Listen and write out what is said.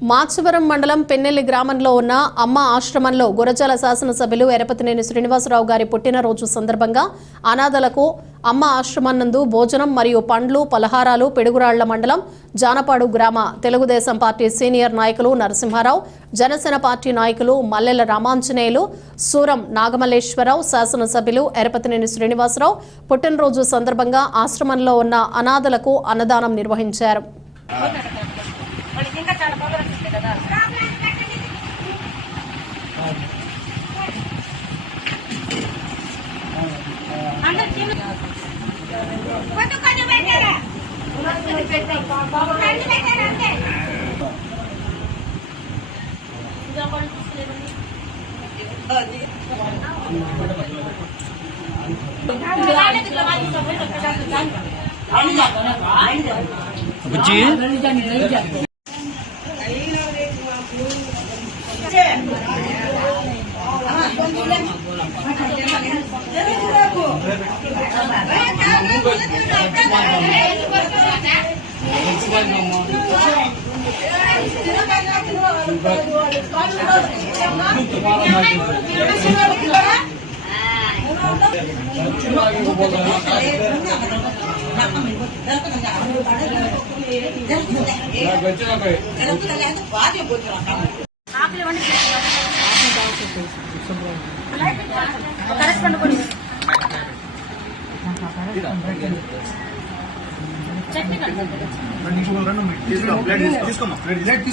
మాచవరం మండలం పెన్నెల్లి గ్రామంలో ఉన్న అమ్మ ఆశ్రమంలో గురజాల శాసనసభ్యులు ఎరపతినేని శ్రీనివాసరావు గారి పుట్టినరోజు సందర్భంగా అనాథలకు అమ్మ ఆశ్రమం నందు భోజనం మరియు పండ్లు పలహారాలు పిడుగురాళ్ల మండలం జానపాడు గ్రామ తెలుగుదేశం పార్టీ సీనియర్ నాయకులు నరసింహారావు, జనసేన పార్టీ నాయకులు మల్లెల రామాంజనేయులు, సూరం నాగమల్లేశ్వరరావు, శాసనసభ్యులు ఎరపతినేని శ్రీనివాసరావు పుట్టినరోజు సందర్భంగా ఆశ్రమంలో ఉన్న అనాథలకు అన్నదానం నిర్వహించారు. చట్నీ